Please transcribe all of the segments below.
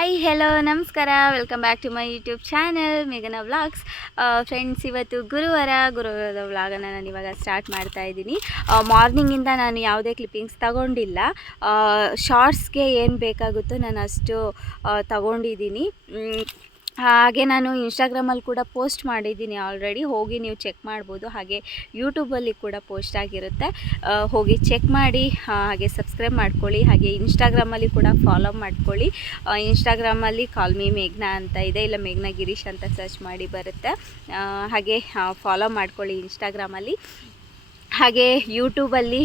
Hi hello ನಮಸ್ಕಾರ, welcome back to my YouTube channel ಮೇಘನಾ vlogs. Friends, ಇವತ್ತು ಗುರುವಾರದ ವ್ಲಾಗನ್ನು ನಾನು ಇವಾಗ ಸ್ಟಾರ್ಟ್ ಮಾಡ್ತಾ ಇದ್ದೀನಿ. ಮಾರ್ನಿಂಗಿಂದ ನಾನು ಯಾವುದೇ ಕ್ಲಿಪ್ಪಿಂಗ್ಸ್ ತಗೊಂಡಿಲ್ಲ. ಶಾರ್ಟ್ಸ್ಗೆ ಏನು ಬೇಕಾಗುತ್ತೋ ನಾನು ಅಷ್ಟು ತಗೊಂಡಿದ್ದೀನಿ. ಹಾಗೆ ನಾನು ಇನ್ಸ್ಟಾಗ್ರಾಮಲ್ಲಿ ಕೂಡ ಪೋಸ್ಟ್ ಮಾಡಿದ್ದೀನಿ ಆಲ್ರೆಡಿ, ಹೋಗಿ ನೀವು ಚೆಕ್ ಮಾಡ್ಬೋದು. ಹಾಗೆ ಯೂಟ್ಯೂಬಲ್ಲಿ ಕೂಡ ಪೋಸ್ಟ್ ಆಗಿರುತ್ತೆ, ಹೋಗಿ ಚೆಕ್ ಮಾಡಿ. ಹಾಗೆ ಸಬ್ಸ್ಕ್ರೈಬ್ ಮಾಡ್ಕೊಳ್ಳಿ. ಹಾಗೆ ಇನ್ಸ್ಟಾಗ್ರಾಮಲ್ಲಿ ಕೂಡ ಫಾಲೋ ಮಾಡ್ಕೊಳ್ಳಿ. ಇನ್ಸ್ಟಾಗ್ರಾಮಲ್ಲಿ ಕಾಲ್ ಮೀ ಮೇಘ್ನಾ ಅಂತ ಇದೆ, ಇಲ್ಲ ಮೇಘ್ನಾ ಗಿರೀಶ್ ಅಂತ ಸರ್ಚ್ ಮಾಡಿ ಬರುತ್ತೆ. ಹಾಗೆ ಫಾಲೋ ಮಾಡ್ಕೊಳ್ಳಿ ಇನ್ಸ್ಟಾಗ್ರಾಮಲ್ಲಿ. ಹಾಗೆ ಯೂಟ್ಯೂಬಲ್ಲಿ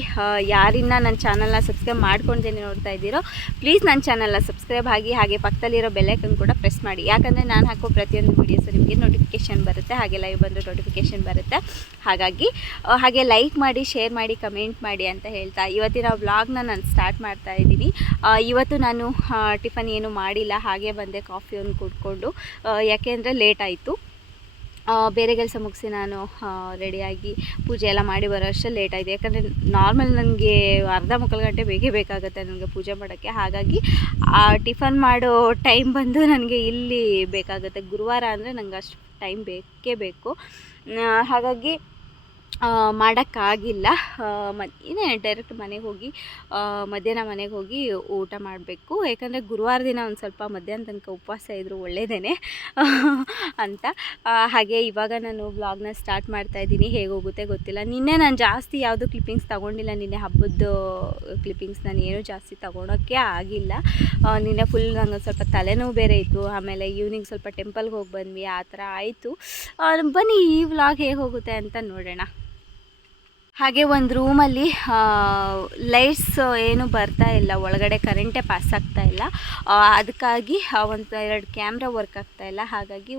ಯಾರಿನ್ನ ನನ್ನ ಚಾನಲ್ನ ಸಬ್ಸ್ಕ್ರೈಬ್ ಮಾಡ್ಕೊಂಡೇನೆ ನೋಡ್ತಾ ಇದ್ದೀರೋ, ಪ್ಲೀಸ್ ನನ್ನ ಚಾನಲ್ನ ಸಬ್ಸ್ಕ್ರೈಬ್ ಆಗಿ. ಹಾಗೆ ಪಕ್ಕದಲ್ಲಿರೋ ಬೆಲ್ಲೈಕನ್ ಕೂಡ ಪ್ರೆಸ್ ಮಾಡಿ, ಯಾಕಂದರೆ ನಾನು ಹಾಕೋ ಪ್ರತಿಯೊಂದು ವೀಡಿಯೋಸು ನಿಮಗೆ ನೋಟಿಫಿಕೇಷನ್ ಬರುತ್ತೆ. ಹಾಗೆ ಲೈವ್ ಬಂದು ನೋಟಿಫಿಕೇಷನ್ ಬರುತ್ತೆ. ಹಾಗೆ ಲೈಕ್ ಮಾಡಿ, ಶೇರ್ ಮಾಡಿ, ಕಮೆಂಟ್ ಮಾಡಿ ಅಂತ ಹೇಳ್ತಾ ಇವತ್ತಿನ ವ್ಲಾಗ್ನ ನಾನು ಸ್ಟಾರ್ಟ್ ಮಾಡ್ತಾ ಇದ್ದೀನಿ. ಇವತ್ತು ನಾನು ಟಿಫನ್ ಏನು ಮಾಡಿಲ್ಲ, ಹಾಗೆ ಬಂದೆ ಕಾಫಿಯನ್ನು ಕುಡ್ಕೊಂಡು. ಯಾಕೆಂದರೆ ಲೇಟ್ ಆಯಿತು. ಬೇರೆ ಕೆಲಸ ಮುಗಿಸಿ ನಾನು ರೆಡಿಯಾಗಿ ಪೂಜೆ ಎಲ್ಲ ಮಾಡಿ ಬರೋ ಅಷ್ಟರಲ್ಲಿ ಲೇಟ್ ಆಯಿತು. ಯಾಕಂದರೆ ನಾರ್ಮಲ್ ನನಗೆ ಅರ್ಧ ಮುಕ್ಕಾಲು ಗಂಟೆ ಬೇಕೇ ಬೇಕಾಗುತ್ತೆ ನನಗೆ ಪೂಜೆ ಮಾಡೋಕ್ಕೆ. ಹಾಗಾಗಿ ಟಿಫನ್ ಮಾಡೋ ಟೈಮ್ ಬಂದು ನನಗೆ ಇಲ್ಲಿ ಬೇಕಾಗುತ್ತೆ. ಗುರುವಾರ ಅಂದರೆ ನನಗೆ ಅಷ್ಟು ಟೈಮ್ ಬೇಕೇ ಬೇಕು. ಹಾಗಾಗಿ ಮಾಡೋಕ್ಕಾಗಿಲ್ಲ. ಇನ್ನೇ ಡೈರೆಕ್ಟ್ ಮನೆಗೆ ಹೋಗಿ ಮಧ್ಯಾಹ್ನ ಮನೆಗೆ ಹೋಗಿ ಊಟ ಮಾಡಬೇಕು. ಯಾಕಂದರೆ ಗುರುವಾರ ದಿನ ಒಂದು ಸ್ವಲ್ಪ ಮಧ್ಯಾಹ್ನ ತನಕ ಉಪವಾಸ ಇದ್ದರೂ ಒಳ್ಳೆಯದೇ ಅಂತ. ಹಾಗೆ ಇವಾಗ ನಾನು ವ್ಲಾಗ್ನ ಸ್ಟಾರ್ಟ್ ಮಾಡ್ತಾಯಿದ್ದೀನಿ. ಹೇಗೆ ಹೋಗುತ್ತೆ ಗೊತ್ತಿಲ್ಲ. ನಿನ್ನೆ ನಾನು ಜಾಸ್ತಿ ಯಾವುದು ಕ್ಲಿಪ್ಪಿಂಗ್ಸ್ ತೊಗೊಂಡಿಲ್ಲ. ನಿನ್ನೆ ಹಬ್ಬದ ಕ್ಲಿಪ್ಪಿಂಗ್ಸ್ ನಾನು ಏನೂ ಜಾಸ್ತಿ ತೊಗೊಳೋಕ್ಕೆ ಆಗಿಲ್ಲ. ನಿನ್ನೆ ಫುಲ್ ನಂಗೆ ಸ್ವಲ್ಪ ತಲೆನೋವು ಬೇರೆ ಇತ್ತು. ಆಮೇಲೆ ಈವ್ನಿಂಗ್ ಸ್ವಲ್ಪ ಟೆಂಪಲ್ಗೆ ಹೋಗಿ ಬಂದ್ವಿ, ಆ ಥರ ಆಯಿತು. ಬನ್ನಿ ಈ ವ್ಲಾಗ್ ಹೇಗೆ ಹೋಗುತ್ತೆ ಅಂತ ನೋಡೋಣ. ಹಾಗೆ ಒಂದು ರೂಮಲ್ಲಿ ಲೈಟ್ಸ್ ಏನು ಬರ್ತಾ ಇಲ್ಲ, ಒಳಗಡೆ ಕರೆಂಟೇ ಪಾಸ್ ಆಗ್ತಾ ಇಲ್ಲ. ಅದಕ್ಕಾಗಿ ಒಂದು 2 ಕ್ಯಾಮ್ರಾ ವರ್ಕ್ ಆಗ್ತಾ ಇಲ್ಲ. ಹಾಗಾಗಿ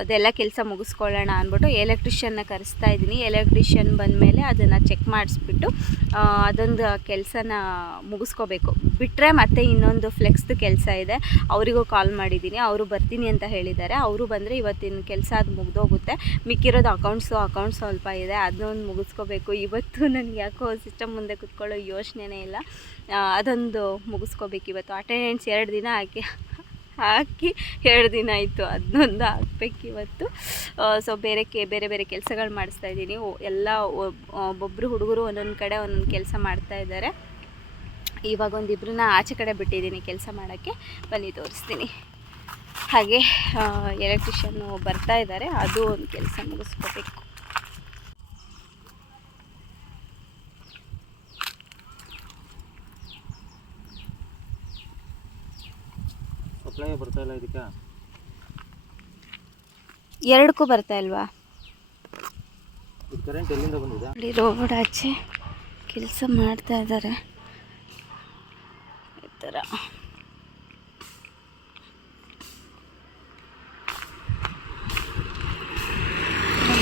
ಅದೆಲ್ಲ ಕೆಲಸ ಮುಗಿಸ್ಕೊಳ್ಳೋಣ ಅಂದ್ಬಿಟ್ಟು ಎಲೆಕ್ಟ್ರಿಷಿಯನ್ನ ಕರೆಸ್ತಾ ಇದ್ದೀನಿ. ಎಲೆಕ್ಟ್ರಿಷಿಯನ್ ಬಂದಮೇಲೆ ಅದನ್ನು ಚೆಕ್ ಮಾಡಿಸ್ಬಿಟ್ಟು ಅದೊಂದು ಕೆಲಸನ ಮುಗಿಸ್ಕೋಬೇಕು. ಬಿಟ್ಟರೆ ಮತ್ತೆ ಇನ್ನೊಂದು ಫ್ಲೆಕ್ಸ್ದು ಕೆಲಸ ಇದೆ, ಅವರಿಗೂ ಕಾಲ್ ಮಾಡಿದ್ದೀನಿ. ಅವರು ಬರ್ತೀನಿ ಅಂತ ಹೇಳಿದ್ದಾರೆ. ಅವರು ಬಂದರೆ ಇವತ್ತಿನ ಕೆಲಸ ಅದು ಮುಗಿದೋಗುತ್ತೆ. ಮಿಕ್ಕಿರೋದು ಅಕೌಂಟ್ಸ್ ಸ್ವಲ್ಪ ಇದೆ, ಅದನ್ನೊಂದು ಮುಗಿಸ್ಕೋಬೇಕು. ಇವತ್ತು ನನಗೆ ಯಾಕೋ ಸಿಸ್ಟಮ್ ಮುಂದೆ ಕೂತ್ಕೊಳ್ಳೋ ಯೋಚನೆನೇ ಇಲ್ಲ. ಅದೊಂದು ಮುಗಿಸ್ಕೋಬೇಕು ಇವತ್ತು. ಅಟೆಂಡೆನ್ಸ್ 2 ದಿನ ಹಾಕಿ 2 ದಿನ ಆಯಿತು, ಅದನ್ನೊಂದು ಹಾಕ್ಬೇಕು ಇವತ್ತು. ಸೊ ಬೇರೆ ಕೆಲಸಗಳು ಮಾಡಿಸ್ತಾ ಇದ್ದೀನಿ. ಎಲ್ಲ ಒಬ್ಬೊಬ್ಬರು ಹುಡುಗರು ಒಂದೊಂದು ಕಡೆ ಒಂದೊಂದು ಕೆಲಸ ಮಾಡ್ತಾ ಇದ್ದಾರೆ. ಇವಾಗ ಒಂದಿಬ್ಬರನ್ನ ಆಚೆ ಕಡೆ ಬಿಟ್ಟಿದ್ದೀನಿ ಕೆಲಸ ಮಾಡೋಕ್ಕೆ, ಬನ್ನಿ ತೋರಿಸ್ತೀನಿ. ಹಾಗೆ ಎಲೆಕ್ಟ್ರಿಷಿಯನ್ನು ಬರ್ತಾ ಇದ್ದಾರೆ, ಅದು ಒಂದು ಕೆಲಸ ಮುಗಿಸ್ಕೋಬೇಕು. ಸಪ್ಲೈ ಬರ್ತಾ ಇಲ್ಲ ಇದಕ್ಕೆ, 2ಕ್ಕೂ ಬರ್ತಾ ಇಲ್ವಾ? ಕರೆಂಟ್ ಎಲ್ಲಿಂದ ಬಂದಿದೆ? ಇಲ್ಲಿ ರೋಡ್ ಆಚೆ ಕೆಲಸ ಮಾಡ್ತಾ ಇದ್ದಾರೆ. ಈ ಥರ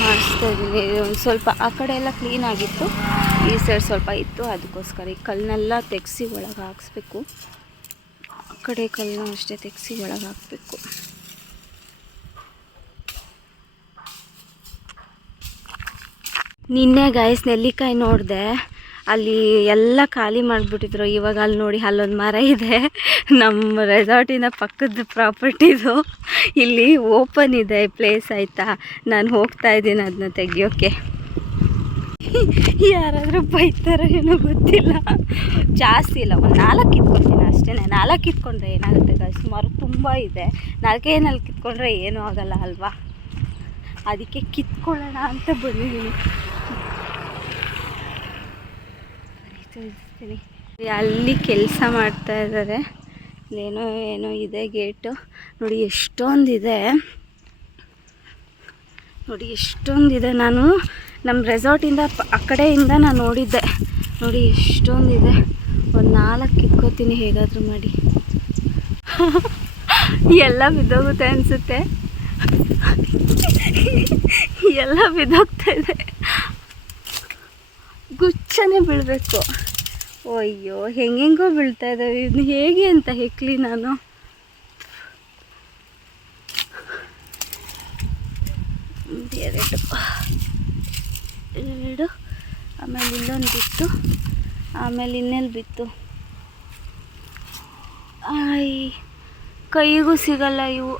ಮಾಡಿಸ್ತಾ ಇದ್ದೀನಿ. ಒಂದು ಸ್ವಲ್ಪ ಆ ಕಡೆ ಎಲ್ಲ ಕ್ಲೀನ್ ಆಗಿತ್ತು, ಈ ಸೈಡ್ ಸ್ವಲ್ಪ ಇತ್ತು. ಅದಕ್ಕೋಸ್ಕರ ಈ ಕಲ್ಲನ್ನೆಲ್ಲ ತೆಗೆಸಿ ಒಳಗೆ ಹಾಕ್ಸ್ಬೇಕು. ಆ ಕಡೆ ಕಲ್ಲನ್ನ ಅಷ್ಟೇ ತೆಗೆಸಿ ಒಳಗೆ ಹಾಕಬೇಕು. ನಿನ್ನೆ ಗಾಯ್ಸ್ ನೆಲ್ಲಿಕಾಯಿ ನೋಡಿದೆ, ಅಲ್ಲಿ ಎಲ್ಲ ಖಾಲಿ ಮಾಡಿಬಿಟ್ಟಿದ್ರು. ಇವಾಗ ಅಲ್ಲಿ ನೋಡಿ, ಅಲ್ಲೊಂದು ಮರ ಇದೆ, ನಮ್ಮ ರೆಸಾರ್ಟಿನ ಪಕ್ಕದ ಪ್ರಾಪರ್ಟಿದು. ಇಲ್ಲಿ ಓಪನ್ ಇದೆ ಪ್ಲೇಸ್, ಆಯಿತಾ. ನಾನು ಹೋಗ್ತಾ ಇದ್ದೀನಿ ಅದನ್ನ ತೆಗಿಯೋಕ್ಕೆ. ಯಾರಾದರೂ ಬೈತಾರೋ ಏನೋ ಗೊತ್ತಿಲ್ಲ. ಜಾಸ್ತಿ ಇಲ್ಲ, ಒಂದು 4 ಕಿತ್ಕೊಳ್ತೀನಿ ಅಷ್ಟೇ. 4 ಕಿತ್ಕೊಂಡ್ರೆ ಏನಾಗುತ್ತೆ ಗಾಯ್ಸ್? ಮರ ತುಂಬ ಇದೆ. 4 ಕಿತ್ಕೊಂಡ್ರೆ ಏನೂ ಆಗೋಲ್ಲ ಅಲ್ವಾ? ಅದಕ್ಕೆ ಕಿತ್ಕೊಳ್ಳೋಣ ಅಂತ ಬಂದಿದ್ದೀನಿ. ತೋರಿಸ್ತೀನಿ. ಅಲ್ಲಿ ಕೆಲಸ ಮಾಡ್ತಾ ಇದ್ದಾರೆ. ಏನೋ ಇದೆ ಗೇಟು. ನೋಡಿ ಎಷ್ಟೊಂದಿದೆ, ನಾನು ನಮ್ಮ ರೆಸಾರ್ಟಿಂದ ಆ ಕಡೆಯಿಂದ ನಾನು ನೋಡಿದ್ದೆ. ನೋಡಿ ಎಷ್ಟೊಂದಿದೆ. ಒಂದು 4 ಕಿತ್ಕೋತೀನಿ ಹೇಗಾದರೂ ಮಾಡಿ. ಎಲ್ಲ ಬಿದ್ದೋಗುತ್ತೆ ಅನಿಸುತ್ತೆ, ಎಲ್ಲ ಬಿದ್ದೋಗ್ತಾ ಇದೆ. ಗುಚ್ಚನೇ ಬೀಳಬೇಕು. ಅಯ್ಯೋ, ಹೆಂಗೆಂಗೋ ಬೀಳ್ತಾ ಇದ್ದಾವೆ. ಇದನ್ನ ಹೇಗೆ ಅಂತ ಹೆಕ್ಲಿ ನಾನು. ಎರಡು ಆಮೇಲೆ ಇಲ್ಲೊಂದು ಬಿತ್ತು, ಆಮೇಲೆ ಇನ್ನೆಲ್ಲಿ ಬಿತ್ತು. ಕೈಗೂ ಸಿಗಲ್ಲ ಇವು,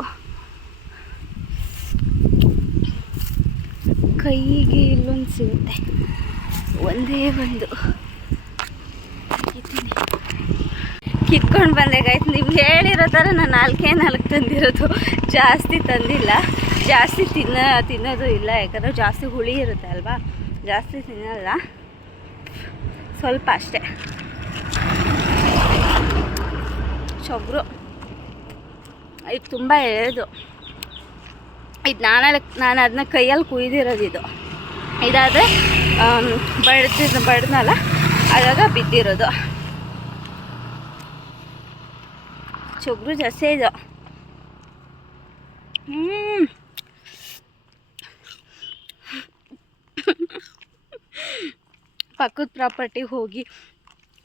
ಕೈಗೆ ಇಲ್ಲೊಂದು ಸಿಗುತ್ತೆ, ಒಂದೇ ಒಂದು ಕಿತ್ಕೊಂಡು ಬಂದೆ ಗಾಯ್ತು. ನಿಮ್ಗೆ ಹೇಳಿರೋ ಥರ ನಾನು 4 ತಂದಿರೋದು, ಜಾಸ್ತಿ ತಂದಿಲ್ಲ. ಜಾಸ್ತಿ ತಿನ್ನೋದು ಇಲ್ಲ, ಯಾಕಂದರೆ ಜಾಸ್ತಿ ಹುಳಿ ಇರುತ್ತೆ ಅಲ್ವಾ, ಜಾಸ್ತಿ ತಿನ್ನಲ್ಲ, ಸ್ವಲ್ಪ ಅಷ್ಟೇ. ಚೊಬ್ರು ಇದು ತುಂಬ ಎಳೆದು, ಇದು ನಾನು ಅದನ್ನ ಕೈಯಲ್ಲಿ ಕುಯ್ದಿರೋದು. ಇದಾದರೆ ಬಡ್ದನಲ್ಲ, ಆಗಾಗ ಬಿದ್ದಿರೋದು. ಚೊಬ್ರು ಜಾಸ್ತಿ ಇದು. ಪಕ್ಕದ ಪ್ರಾಪರ್ಟಿಗೆ ಹೋಗಿ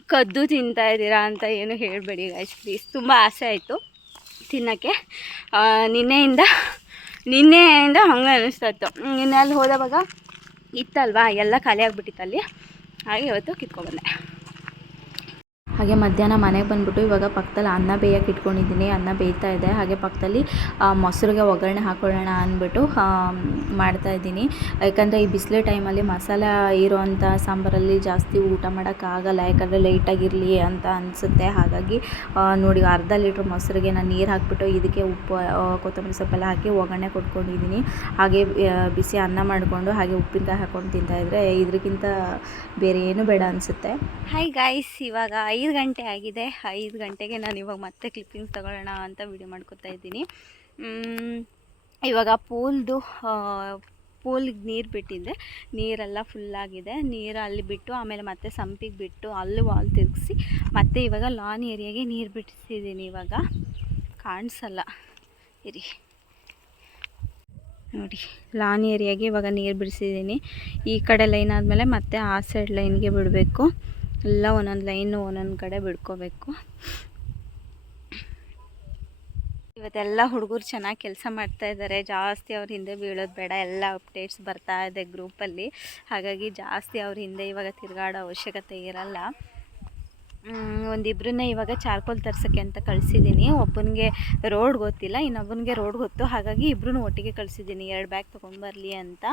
ಕದ್ದು ತಿಂತಾಯಿದ್ದೀರಾ ಅಂತ ಏನು ಹೇಳಬೇಡಿ ಗೈಸ್ ಪ್ಲೀಸ್. ತುಂಬ ಆಸೆ ಆಯಿತು ತಿನ್ನೋಕ್ಕೆ. ನಿನ್ನೆಯಿಂದ ಹಂಗೆ ಅನ್ನಿಸ್ತಾ ಇತ್ತು. ನಿನ್ನೆ ಅಲ್ಲಿ ಹೋದವಾಗ ಇತ್ತಲ್ವಾ, ಎಲ್ಲ ಖಾಲಿ ಆಗಿಬಿಟ್ಟಿತ್ತು ಅಲ್ಲಿ, ಹಾಗೆ ಇವತ್ತು ಕಿತ್ಕೊಬಂದೆ. ಹಾಗೆ ಮಧ್ಯಾಹ್ನ ಮನೆಗೆ ಬಂದುಬಿಟ್ಟು ಇವಾಗ ಪಕ್ಕದಲ್ಲಿ ಅನ್ನ ಬೇಯಕ್ಕೆ ಇಟ್ಕೊಂಡಿದ್ದೀನಿ. ಅನ್ನ ಬೇಯ್ತಾ ಇದೆ. ಹಾಗೆ ಪಕ್ಕದಲ್ಲಿ ಮೊಸರಿಗೆ ಒಗ್ಗರಣೆ ಹಾಕೊಳ್ಳೋಣ ಅಂದ್ಬಿಟ್ಟು ಮಾಡ್ತಾಯಿದ್ದೀನಿ. ಯಾಕಂದರೆ ಈ ಬಿಸಿಲು ಟೈಮಲ್ಲಿ ಮಸಾಲ ಇರೋವಂಥ ಸಾಂಬಾರಲ್ಲಿ ಜಾಸ್ತಿ ಊಟ ಮಾಡೋಕ್ಕಾಗಲ್ಲ, ಯಾಕಂದರೆ ಲೈಟಾಗಿರಲಿ ಅಂತ ಅನಿಸುತ್ತೆ. ಹಾಗಾಗಿ ನೋಡಿ, ಅರ್ಧ ಲೀಟ್ರ್ ಮೊಸರಿಗೆ ನಾನು ನೀರು ಹಾಕಿಬಿಟ್ಟು ಇದಕ್ಕೆ ಉಪ್ಪು, ಕೊತ್ತಂಬರಿ ಸೊಪ್ಪೆಲ್ಲ ಹಾಕಿ ಒಗ್ಗರಣೆ ಕೊಟ್ಕೊಂಡಿದ್ದೀನಿ. ಹಾಗೆ ಬಿಸಿ ಅನ್ನ ಮಾಡಿಕೊಂಡು ಹಾಗೆ ಉಪ್ಪಿನಕಾಯಿ ಹಾಕ್ಕೊಂಡು ತಿಂತಾಯಿದ್ರೆ ಇದಕ್ಕಿಂತ ಬೇರೆ ಏನು ಬೇಡ ಅನಿಸುತ್ತೆ. ಹಾಯ್ ಗಾಯ್ಸ್, ಇವಾಗ 5 ಗಂಟೆ ಆಗಿದೆ. 5 ಗಂಟೆಗೆ ನಾನು ಇವಾಗ ಮತ್ತೆ ಕ್ಲಿಪ್ಪಿಂಗ್ಸ್ ತಗೊಳ್ಳೋಣ ಅಂತ ವಿಡಿಯೋ ಮಾಡ್ಕೊತಾ ಇದ್ದೀನಿ. ಇವಾಗ ಪೂಲ್ಗೆ ನೀರು ಬಿಟ್ಟಿದ್ದೆ, ನೀರೆಲ್ಲ ಫುಲ್ಲಾಗಿದೆ. ನೀರು ಅಲ್ಲಿ ಬಿಟ್ಟು ಆಮೇಲೆ ಮತ್ತೆ ಸಂಪಿಗೆ ಬಿಟ್ಟು ಅಲ್ಲಿ ವಾಲ್ ತಿರುಗಿಸಿ ಮತ್ತೆ ಇವಾಗ ಲಾನ್ ಏರಿಯಾಗೆ ನೀರು ಬಿಡಿಸಿದ್ದೀನಿ. ಇವಾಗ ಕಾಣಿಸಲ್ಲ ಇರಿ ನೋಡಿ, ಲಾನ್ ಏರಿಯಾಗೆ ಇವಾಗ ನೀರು ಬಿಡಿಸಿದ್ದೀನಿ. ಈ ಕಡೆ ಲೈನ್ ಆದಮೇಲೆ ಮತ್ತೆ ಆ ಸೈಡ್ ಲೈನ್ಗೆ ಬಿಡಬೇಕು. ಎಲ್ಲ ಒಂದೊಂದು ಲೈನು ಒಂದೊಂದು ಕಡೆ ಬಿಡ್ಕೋಬೇಕು. ಇವತ್ತೆಲ್ಲ ಹುಡುಗರು ಚೆನ್ನಾಗಿ ಕೆಲಸ ಮಾಡ್ತಾಯಿದ್ದಾರೆ. ಜಾಸ್ತಿ ಅವ್ರ ಹಿಂದೆ ಬೀಳೋದು ಬೇಡ, ಎಲ್ಲ ಅಪ್ಡೇಟ್ಸ್ ಬರ್ತಾ ಇದೆ ಗ್ರೂಪಲ್ಲಿ. ಹಾಗಾಗಿ ಜಾಸ್ತಿ ಅವ್ರ ಹಿಂದೆ ಇವಾಗ ತಿರುಗಾಡೋ ಅವಶ್ಯಕತೆ ಇರಲ್ಲ. ಒಂದಿಬ್ಬರನ್ನೇ ಇವಾಗ ಚಾರ್ಕೋಲ್ ತರ್ಸೋಕ್ಕೆ ಅಂತ ಕಳಿಸಿದ್ದೀನಿ. ಒಬ್ಬನಿಗೆ ರೋಡ್ ಗೊತ್ತಿಲ್ಲ, ಇನ್ನೊಬ್ಬನಿಗೆ ರೋಡ್ ಗೊತ್ತು. ಹಾಗಾಗಿ ಇಬ್ಬರೂ ಒಟ್ಟಿಗೆ ಕಳಿಸಿದ್ದೀನಿ, 2 ಬ್ಯಾಗ್ ತೊಗೊಂಡು ಬರಲಿ ಅಂತ.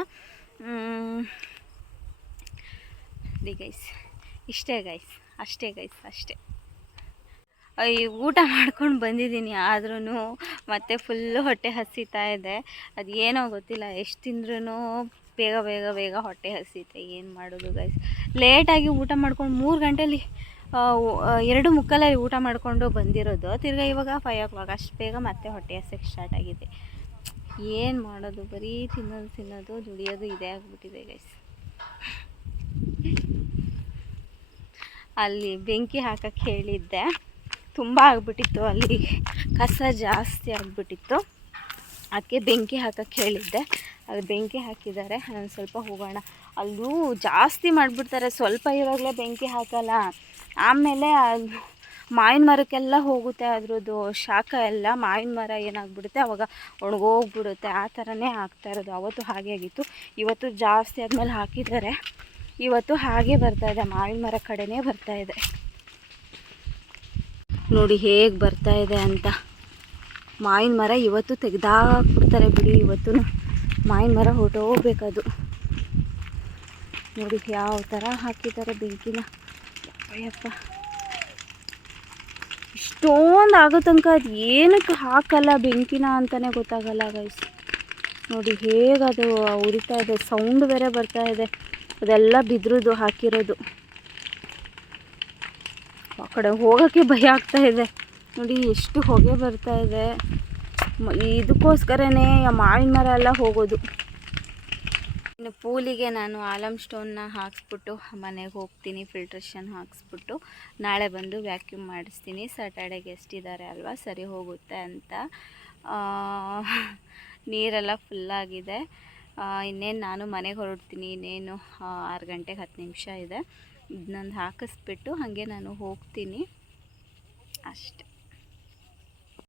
ಗೈಸ್ ಇಷ್ಟೇ ಗೈಸ್, ಅಷ್ಟೇ. ಈ ಊಟ ಮಾಡ್ಕೊಂಡು ಬಂದಿದ್ದೀನಿ, ಆದ್ರೂ ಮತ್ತೆ ಫುಲ್ಲು ಹೊಟ್ಟೆ ಹಸಿತಾ ಇದೆ. ಅದು ಏನೋ ಗೊತ್ತಿಲ್ಲ, ಎಷ್ಟು ತಿಂದ್ರೂ ಬೇಗ ಹೊಟ್ಟೆ ಹಸಿತೆ. ಏನು ಮಾಡೋದು ಗೈಸ್, ಲೇಟಾಗಿ ಊಟ ಮಾಡ್ಕೊಂಡು 3 ಗಂಟೆಲಿ 2:45 ಊಟ ಮಾಡಿಕೊಂಡು ಬಂದಿರೋದು. ತಿರ್ಗಾ ಇವಾಗ 5 o'clock, ಅಷ್ಟು ಬೇಗ ಮತ್ತೆ ಹೊಟ್ಟೆ ಹಸಕ್ಕೆ ಸ್ಟಾರ್ಟ್ ಆಗಿದೆ. ಏನು ಮಾಡೋದು, ಬರೀ ತಿನ್ನೋದು ದುಡಿಯೋದು ಇದೇ ಆಗಿಬಿಟ್ಟಿದೆ ಗೈಸ್. ಅಲ್ಲಿ ಬೆಂಕಿ ಹಾಕಕ್ಕೆ ಹೇಳಿದ್ದೆ, ತುಂಬ ಆಗಿಬಿಟ್ಟಿತ್ತು, ಅಲ್ಲಿ ಕಸ ಜಾಸ್ತಿ ಆಗಿಬಿಟ್ಟಿತ್ತು. ಅದಕ್ಕೆ ಬೆಂಕಿ ಹಾಕಕ್ಕೆ ಹೇಳಿದ್ದೆ, ಅದು ಬೆಂಕಿ ಹಾಕಿದ್ದಾರೆ. ನಾನು ಸ್ವಲ್ಪ ಹೋಗೋಣ. ಅಲ್ಲೂ ಜಾಸ್ತಿ ಮಾಡಿಬಿಡ್ತಾರೆ, ಸ್ವಲ್ಪ ಇವಾಗಲೇ ಬೆಂಕಿ ಹಾಕಲ್ಲ. ಆಮೇಲೆ ಮಾವಿನ ಮರಕ್ಕೆಲ್ಲ ಹೋಗುತ್ತೆ ಅದ್ರದ್ದು ಶಾಖ ಎಲ್ಲ. ಮಾವಿನ ಮರ ಏನಾಗ್ಬಿಡುತ್ತೆ ಅವಾಗ ಒಣಗೋಗ್ಬಿಡುತ್ತೆ. ಆ ಥರನೇ ಆಗ್ತಾಯಿರೋದು. ಅವತ್ತು ಹಾಗೆ ಆಗಿತ್ತು, ಇವತ್ತು ಜಾಸ್ತಿ ಆದಮೇಲೆ ಹಾಕಿದ್ದಾರೆ. ಇವತ್ತು ಹಾಗೆ ಬರ್ತಾಯಿದೆ, ಮಾವಿನ ಮರ ಕಡೆನೇ ಬರ್ತಾಯಿದೆ. ನೋಡಿ ಹೇಗೆ ಬರ್ತಾಯಿದೆ ಅಂತ. ಮಾವಿನ ಮರ ಇವತ್ತು ತೆಗೆದಾಕ್ಬಿಡ್ತಾರೆ ಬಿಡಿ. ಇವತ್ತು ಮಾವಿನ ಮರ ಹೊರಟೋಗ್ಬೇಕದು. ನೋಡಿ ಯಾವ ಥರ ಹಾಕಿದ್ದಾರೆ ಬೆಂಕಿನ. ಅಯ್ಯಪ್ಪ, ಇಷ್ಟೊಂದು ಆಗೋ ತನಕ ಅದು ಏನಕ್ಕೆ ಹಾಕಲ್ಲ ಬೆಂಕಿನ ಅಂತಲೇ ಗೊತ್ತಾಗಲ್ಲ ಗೈಸ್. ನೋಡಿ ಹೇಗದು ಉರಿತಾ ಇದೆ, ಸೌಂಡ್ ಬೇರೆ ಬರ್ತಾ ಇದೆ. ಅದೆಲ್ಲ ಬಿದ್ರದ್ದು ಹಾಕಿರೋದು. ಆ ಕಡೆ ಹೋಗೋಕ್ಕೆ ಭಯ ಆಗ್ತಾ ಇದೆ. ನೋಡಿ ಎಷ್ಟು ಹೊಗೆ ಬರ್ತಾ ಇದೆ. ಇದಕ್ಕೋಸ್ಕರನೇ ಮಾವಿನ ಮರ ಎಲ್ಲ ಹೋಗೋದು. ಇನ್ನು ಪೂಲಿಗೆ ನಾನು ಆಲಮ್ ಸ್ಟೋನ್ನ ಹಾಕ್ಸ್ಬಿಟ್ಟು ಮನೆಗೆ ಹೋಗ್ತೀನಿ. ಫಿಲ್ಟ್ರೇಷನ್ ಹಾಕ್ಸ್ಬಿಟ್ಟು ನಾಳೆ ಬಂದು ವ್ಯಾಕ್ಯೂಮ್ ಮಾಡಿಸ್ತೀನಿ. ಸ್ಯಾಟರ್ಡೆ ಗೆಸ್ಟ್ ಇದ್ದಾರೆ ಅಲ್ವಾ, ಸರಿ ಹೋಗುತ್ತೆ ಅಂತ. ನೀರೆಲ್ಲ ಫುಲ್ಲಾಗಿದೆ. ಇನ್ನೇನು ನಾನು ಮನೆಗೆ ಹೊರಡ್ತೀನಿ. ಇನ್ನೇನು 6 ಗಂಟೆಗೆ 10 ನಿಮಿಷ ಇದೆ. ಇದನ್ನೊಂದು ಹಾಕಿಸ್ಬಿಟ್ಟು ಹಾಗೆ ನಾನು ಹೋಗ್ತೀನಿ ಅಷ್ಟೆ.